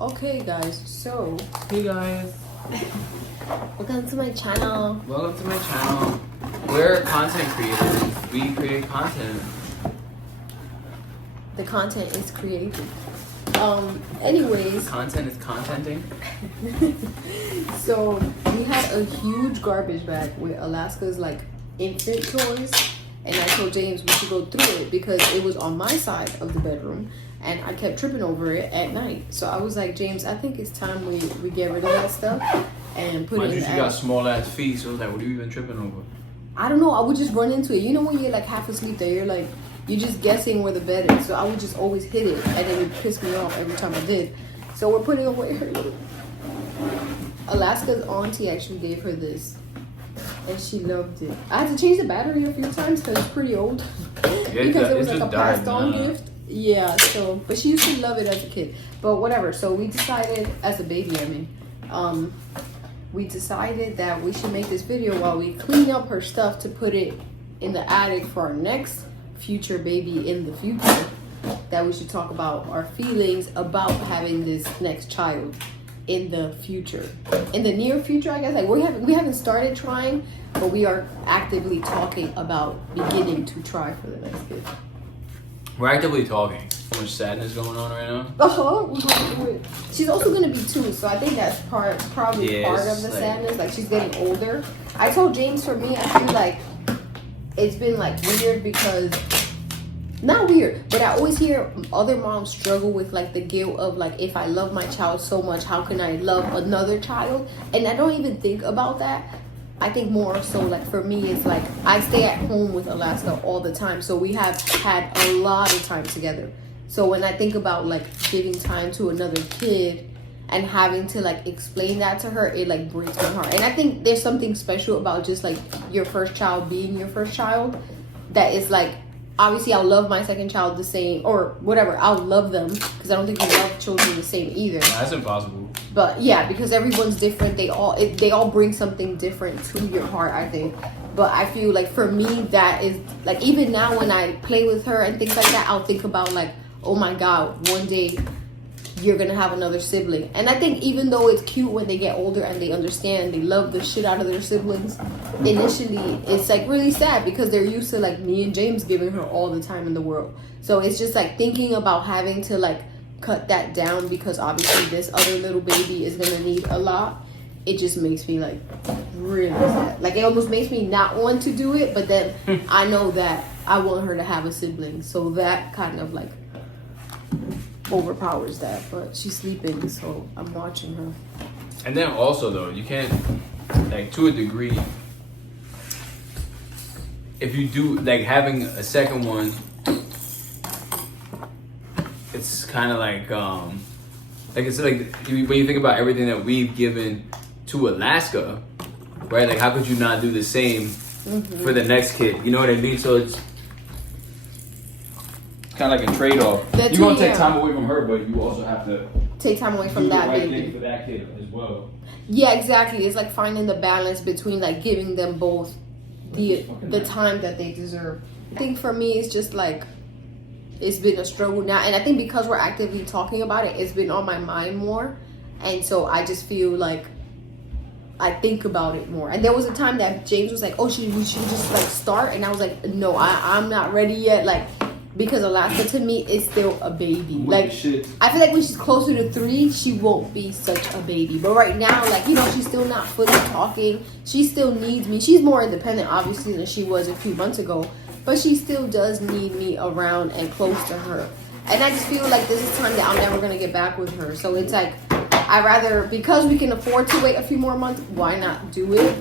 Okay, guys, so Hey guys, welcome to my channel. welcome to my channel. We're content creators. We create content. The content is created. Anyways, Content is contenting. so we had a huge garbage bag with Alaska's like infant toys, and I told James we should go through it because it was on my side of the bedroom, and I kept tripping over it at night. So I was like, James, I think it's time we get rid of that stuff and put Mind it you, in she the got attic. small ass feet, so I was like, what are you even tripping over? I don't know. I would just run into it. You know when you're like half asleep that you're like you're just guessing where the bed is. So I would just always hit it, and it would piss me off every time I did. So we're putting away her little. Alaska's auntie actually gave her this, and she loved it. I had to change the battery a few times because it's pretty old. Because it was like a passed on gift. Yeah. So, but she used to love it as a kid. But whatever. So we decided, as a baby, I mean, we decided that we should make this video while we clean up her stuff to put it in the attic for our next future baby in the future. That we should talk about our feelings about having this next child in the future, in the near future. I guess like we haven't started trying, but we are actively talking about beginning to try for the next kid. We're actively talking. So much sadness going on right now. She's also gonna be 2, so I think that's probably Yeah, part of it's the like- sadness. Like she's getting older. I told James, for me, I feel like it's been like weird because not weird, but I always hear other moms struggle with like the guilt of like, if I love my child so much, how can I love another child? And I don't even think about that. I think more so like for me, it's like I stay at home with Alaska all the time, so we have had a lot of time together. So when I think about like giving time to another kid and having to like explain that to her, it like breaks my heart. And I think there's something special about just like your first child being your first child, that is like, obviously I'll love my second child the same, or whatever, I'll love them, because I don't think we love children the same either. That's impossible. But yeah, because everyone's different, they all bring something different to your heart, I think. But I feel like for me, that is like, even now when I play with her and things like that, I'll think about like, oh my god, one day you're gonna have another sibling. And I think even though it's cute when they get older and they understand, they love the shit out of their siblings, initially it's like really sad because they're used to like me and James giving her all the time in the world. So it's just like thinking about having to like cut that down because obviously this other little baby is gonna need a lot. It just makes me like really sad. Like it almost makes me not want to do it, but then I know that I want her to have a sibling, so that kind of like overpowers that. But she's sleeping, so I'm watching her. And then also though, you can't, like, to a degree, if you do like having a second one, it's kind of like it's like when you think about everything that we've given to Alaska, right? Like how could you not do the same for the next kid? You know what I mean? So it's kind of like a trade-off. That's You want to yeah. take time away from her, but you also have to Take time away do from the that right baby. thing for that kid as well. Yeah, exactly. It's like finding the balance between like giving them both the time that they deserve. I think for me, it's just like it's been a struggle now, and I think because we're actively talking about it, it's been on my mind more, and so I just feel like I think about it more. And there was a time that James was like, "Oh, we should just like start," and I was like, "No, I'm not ready yet." Like because Alaska to me is still a baby. Like Shit. I feel like when she's closer to 3, she won't be such a baby. But right now, like, you know, she's still not fully talking. She still needs me. She's more independent, obviously, than she was a few months ago. But she still does need me around and close to her. And I just feel like this is time that I'm never going to get back with her. So it's like, I rather, because we can afford to wait a few more months, why not do it?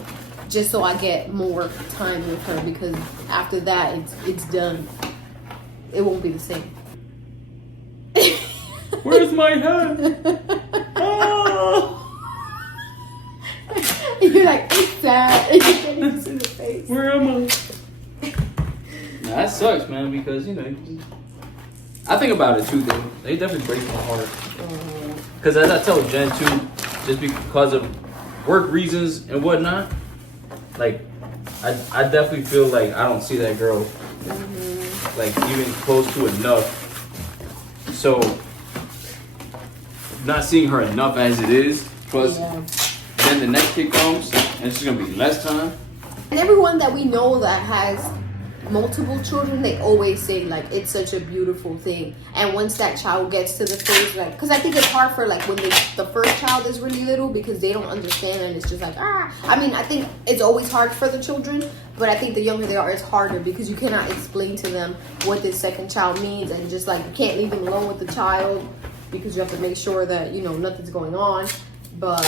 Just so I get more time with her. Because after that, it's done. It won't be the same. Where's my head? Oh, You're like, it's sad. And you can't even see the face. where am I? Nah, that sucks, man, because, you know, I think about it too, though. They definitely break my heart. Because as I tell Jen too, just because of work reasons and whatnot, like, I definitely feel like I don't see that girl, like, even close to enough. So, not seeing her enough as it is. Plus, Yeah. then the next kid comes, and it's gonna be less time. And everyone that we know that has multiple children, they always say like it's such a beautiful thing. And once that child gets to the phase, like, because I think it's hard for like when the first child is really little because they don't understand and it's just like I mean, I think it's always hard for the children, but I think the younger they are, it's harder because you cannot explain to them what this second child means, and just like you can't leave them alone with the child because you have to make sure that nothing's going on. But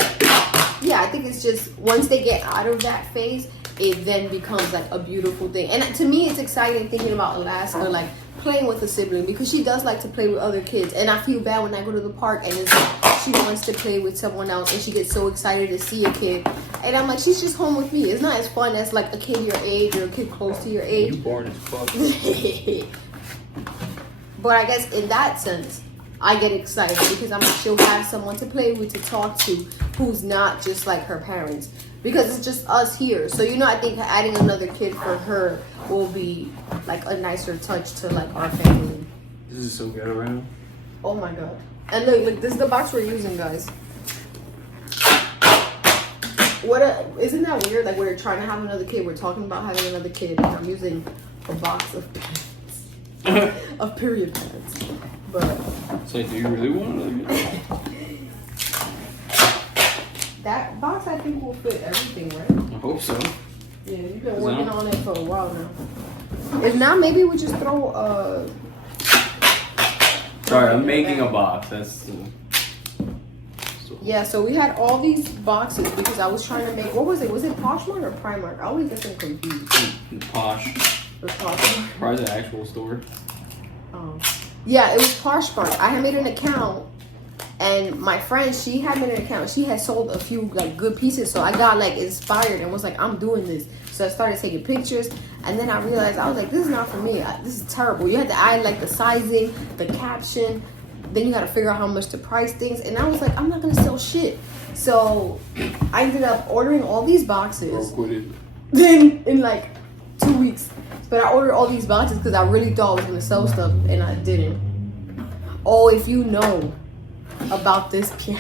yeah, I think it's just once they get out of that phase, it then becomes like a beautiful thing. And to me, it's exciting thinking about Alaska, like playing with a sibling, because she does like to play with other kids. And I feel bad when I go to the park and it's like she wants to play with someone else and she gets so excited to see a kid. And I'm like, she's just home with me. It's not as fun as like a kid your age or a kid close to your age. You born as fuck. But I guess in that sense, I get excited because I'm like, she'll have someone to play with, to talk to, who's not just like her parents. Because it's just us here. So, I think adding another kid for her will be like a nicer touch to like our family. This is so good around. Oh my God. And look, this is the box we're using, guys. Isn't that weird? Like we're trying to have another kid. We're talking about having another kid. And I'm using a box of pads. Of period pads. But So do you really want to? that box, I think, will fit everything, right? I hope so. Yeah, you've been working on it for a while now. If not, maybe we just throw Sorry, I'm making a box. That's. Yeah, so we had all these boxes because I was trying to make. What was it? Was it Poshmark or Primark? I always get them confused. Posh. Or Poshmark. Probably the actual store. Yeah, it was Poshmark. I had made an account. And my friend, she had made an account. She had sold a few like good pieces, so I got like inspired and was like, I'm doing this. So I started taking pictures, and then I realized I was like, this is not for me. This is terrible. You had to add like the sizing, the caption. Then you got to figure out how much to price things, and I was like, I'm not gonna sell shit. So I ended up ordering all these boxes. Then in like 2 weeks, but I ordered all these boxes because I really thought I was gonna sell stuff, and I didn't. Oh, if you know about this piano.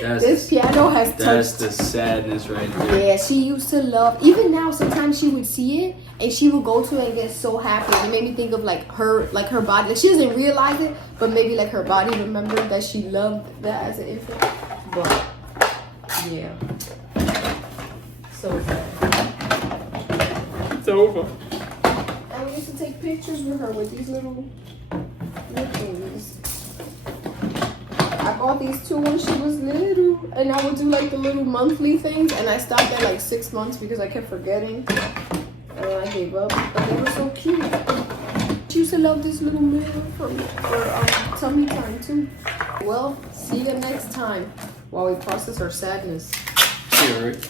This piano has touched. That's the sadness right there. Yeah, she used to love. Even now, sometimes she would see it and she would go to it and get so happy. It made me think of like her body. Like she doesn't realize it, but maybe like her body remembered that she loved that as an infant. But yeah, so sad. It's over. And we used to take pictures with her with these little things. I bought these two when she was little, and I would do like the little monthly things, and I stopped at like 6 months because I kept forgetting, and I gave up. But they were so cute. She used to love this little mirror for tummy time too. Well, see you next time while we process our sadness. Yeah, right.